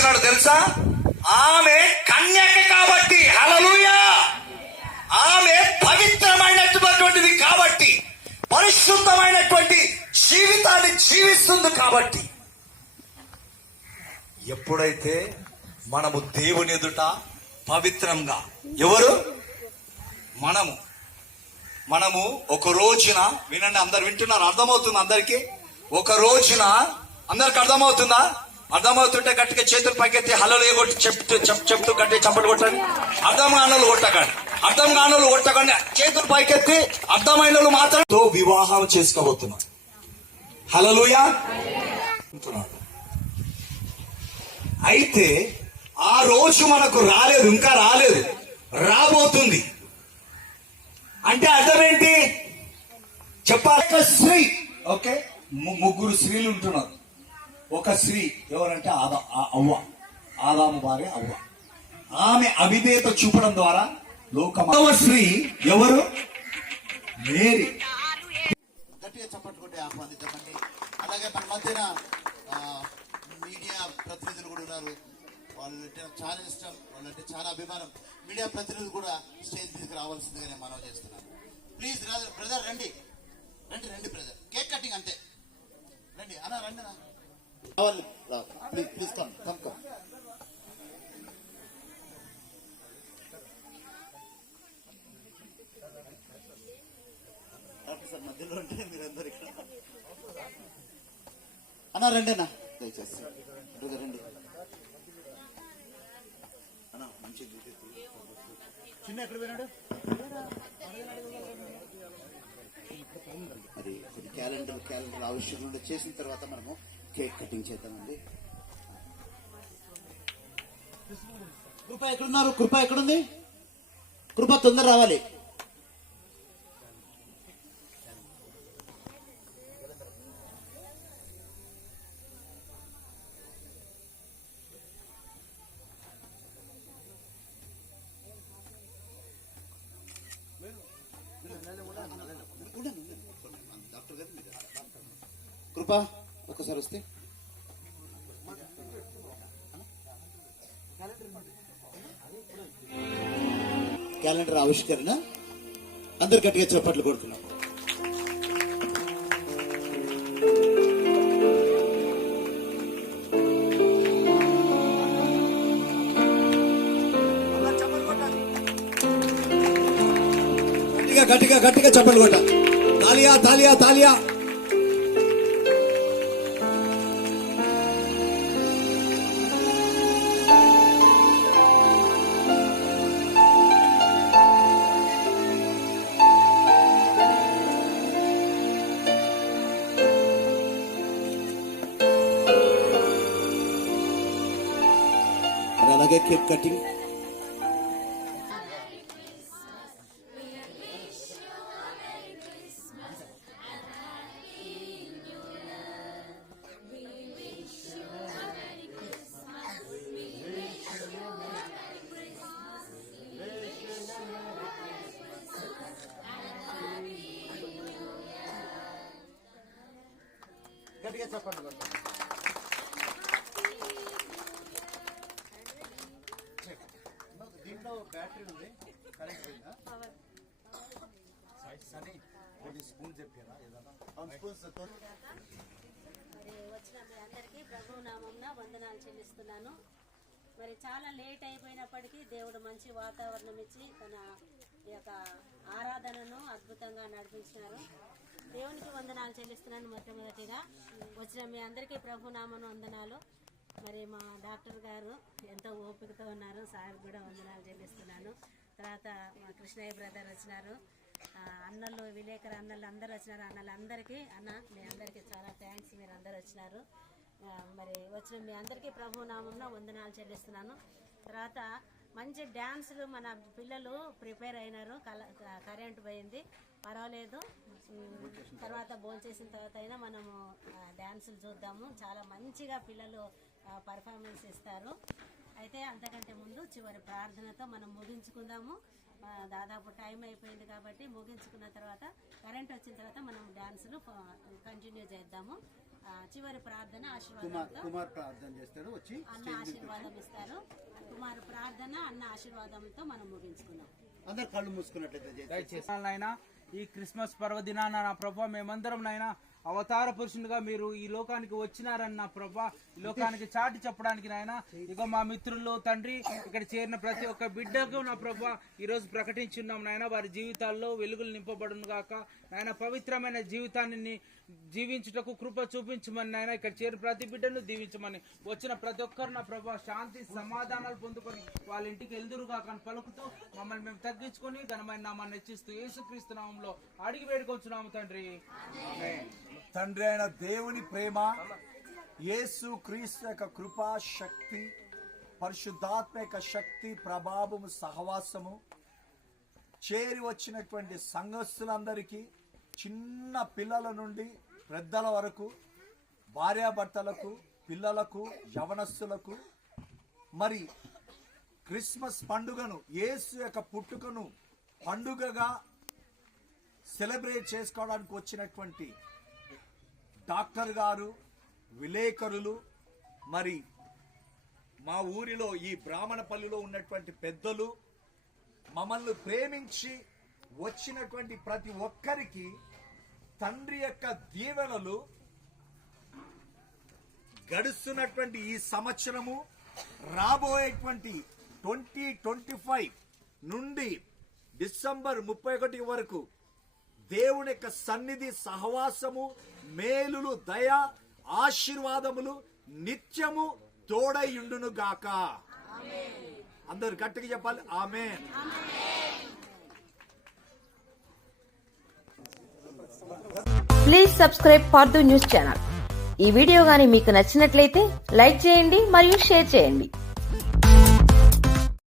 తెలుసా? ఆమె కన్యక కాబట్టి హలలుయా ఆమె పవిత్రమైనటువంటిది కాబట్టి పరిశుద్ధమైనటువంటి జీవితాన్ని జీవిస్తుంది కాబట్టి. ఎప్పుడైతే మనము దేవుని ఎదుట పవిత్రంగా ఎవరు? మనము. మనము ఒక రోజున వినండి అందరు వింటున్నారు అర్థమవుతుంది అందరికి? ఒక రోజున అందరికి అర్థమవుతుందా? అర్థమవుతుంటే గట్టిగా చేతులు పైకెత్తి హలలు కొట్టి చెప్తూ చెప్ చెప్తూ గట్టి చప్పలు కొట్టండి. అర్థం కానోళ్ళు కొట్టకండి. అర్థం కానోళ్ళు కొట్టకండి. చేతులు పైకెత్తి అర్థమైన వాళ్ళు మాత్రం వివాహం చేసుకోబోతున్నారు హలలుయా అయితే ఆ రోజు మనకు రాలేదు ఇంకా రాలేదు. రాబోతుంది. అంటే అర్థం ఏంటి చెప్పాలి స్త్రీ. ఓకే? ము- ముగ్గురు స్త్రీలు ఉంటున్నారు. ఒక స్త్రీ ఎవరంటే ఆదా ఆ అవ్వ. ఆదాము భార్య అవ్వ. ఆమె అవిధేత చూపడం ద్వారా లోకమ స్త్రీ ఎవరు? మేరీ. గట్టిగా చప్పట్టుకుంటే కొట్టి ఆహ్వానిద్దామండి అలాగే మన మధ్యన మీడియా ప్రతినిధులు కూడా ఉన్నారు. వాళ్ళంటే అంటే చాలా ఇష్టం వాళ్ళంటే చాలా అభిమానం. మీడియా ప్రతినిధులు కూడా స్టేజ్ మీదకి రావాల్సిందిగా నేను మనవి చేస్తున్నాను. ప్లీజ్ బ్రదర్ రండి. రండి రండి బ్రదర్. కేక్ కటింగ్ అంతే. రండి అలా రండి నా రావాలి please please come come come sir మధ్యలో ఉంటే మీరందరూ ఇక్కడ. అన్న రండి అన్న దయచేసి రండి. అన్న మంచి చిన్న ఎక్కడ పోయినాడు? మరి క్యాలెండర్ క్యాలెండర్ ఆవిష్కరణ చేసిన తర్వాత మనము కేక్ కటింగ్ చేద్దామండి. కృప ఎక్కడున్నారు? కృప ఎక్కడుంది? కృప తొందర రావాలి. కృప? ఒక్కసారి వస్తే. క్యాలెండర్ ఆవిష్కరణ. అందరు గట్టిగా చప్పట్లు కొడుతున్నాం గట్టిగా గట్టిగా గట్టిగా చప్పలు కొట్ట. తాలియా తాలియా తాలియా. మరి అలాగే కేక్ కటింగ్ గట్టిగా చెప్పండి బ్యాటరీ ఉంది. కరెంట్ పోయిందా? స్పూన్ చెప్పారా ఏదన్నా స్పూన్స్ మరి వచ్చిన మీ అందరికీ ప్రభు నామంన వందనాలు చెల్లిస్తున్నాను. మరి చాలా లేట్ అయిపోయినప్పటికీ దేవుడు మంచి వాతావరణం ఇచ్చి తన ఈ యొక్క ఆరాధనను అద్భుతంగా నడిపించినారు. దేవునికి వందనాలు చెల్లిస్తున్నాను మొట్టమొదటిగా వచ్చిన మీ అందరికీ ప్రభు నామను వందనాలు. మరి మా డాక్టర్ గారు ఎంతో ఓపికతో ఉన్నారు. సార్ కూడా వందనాలు చెల్లిస్తున్నాను. తర్వాత మా కృష్ణయ్య బ్రదర్ వచ్చినారు. అన్నలు విలేకరు అన్నలు అందరు వచ్చినారు. అన్నలు అందరికీ అన్న మీ అందరికీ చాలా థ్యాంక్స్ మీరు అందరు వచ్చినారు. మరి వచ్చిన మీ అందరికీ ప్రభు నామంలో వందనాలు చెల్లిస్తున్నాను. తర్వాత మంచి డ్యాన్సులు మన పిల్లలు ప్రిపేర్ అయినారు. కరెంట్ పోయింది. పర్వాలేదు. తర్వాత భోంచేసిన తర్వాత అయినా మనము డ్యాన్సులు చూద్దాము. చాలా మంచిగా పిల్లలు పర్ఫార్మెన్స్ ఇస్తారు. అయితే అంతకంటే ముందు చివరి ప్రార్థనతో మనం ముగించుకుందాము. దాదాపు టైం అయిపోయింది కాబట్టి ముగించుకున్న తర్వాత కరెంట్ వచ్చిన తర్వాత మనం డాన్సులు కంటిన్యూ చేద్దాము. చివరి ప్రార్థన ఆశీర్వాదంతో. కుమార్ ప్రార్థన వచ్చి అన్న ఆశీర్వాదం ఇస్తారు. కుమారు ప్రార్థన అన్న ఆశీర్వాదంతో మనం ముగించుకున్నాం అందరు కళ్ళు మూసుకున్నట్లయితే ఈ క్రిస్మస్ పర్వదినాన నా ప్రభా మేమందరం నాయనా అవతార పురుషునిగా మీరు ఈ లోకానికి వచ్చినారని నా ప్రభా ఈ లోకానికి చాటి చెప్పడానికి నాయన ఇక మా మిత్రులు తండ్రి ఇక్కడ చేరిన ప్రతి ఒక్క బిడ్డకు నా ప్రభా ఈ రోజు ప్రకటించున్నాం నాయన వారి జీవితాల్లో వెలుగులు నింపబడును గాక నాయన పవిత్రమైన జీవితాన్ని జీవించుటకు కృప చూపించమని నాయన ఇక్కడ చేరు ప్రతి బిడ్డను దీవించమని. వచ్చిన ప్రతి ఒక్కరు నా ప్రభా శాంతి సమాధానాలు పొందుకొని వాళ్ళ ఇంటికి వెళ్దురు కానీ పలుకుతూ మమ్మల్ని మేము తగ్గించుకొని ఘనమైన నామాన్ని హెచ్చిస్తూ యేసుక్రీస్తు నామంలో అడిగి వేడుకొచ్చున్నాము తండ్రి. తండ్రి అయిన దేవుని ప్రేమ యేసు క్రీస్తు యొక్క కృపా శక్తి పరిశుద్ధాత్మ యొక్క శక్తి ప్రభావము సహవాసము చేరి వచ్చినటువంటి సంఘస్థులందరికీ చిన్న పిల్లల నుండి పెద్దల వరకు భార్యాభర్తలకు పిల్లలకు యవనస్తులకు మరి క్రిస్మస్ పండుగను యేసు యొక్క పుట్టుకను పండుగగా సెలబ్రేట్ చేసుకోవడానికి వచ్చినటువంటి డాక్టర్ గారు విలేకరులు మరి మా ఊరిలో ఈ బ్రాహ్మణపల్లిలో ఉన్నటువంటి పెద్దలు మమ్మల్ని ప్రేమించి వచ్చినటువంటి ప్రతి ఒక్కరికి తండ్రి యొక్క దీవెనలు గడుస్తున్నటువంటి ఈ సంవత్సరము రాబోయేటువంటి ట్వంటీ ట్వంటీ ఫైవ్ నుండి డిసెంబర్ ముప్పై ఒకటి వరకు దేవుని యొక్క సన్నిధి సహవాసము మేలులు దయ ఆశీర్వాదములు నిత్యము తోడయుండును గాక అందరు గట్టిగా చెప్పాలి ఆమె please subscribe for news channel ఈ వీడియో గాని మీకు నచ్చినట్లయితే లైక్ చేయండి మరియు షేర్ చేయండి.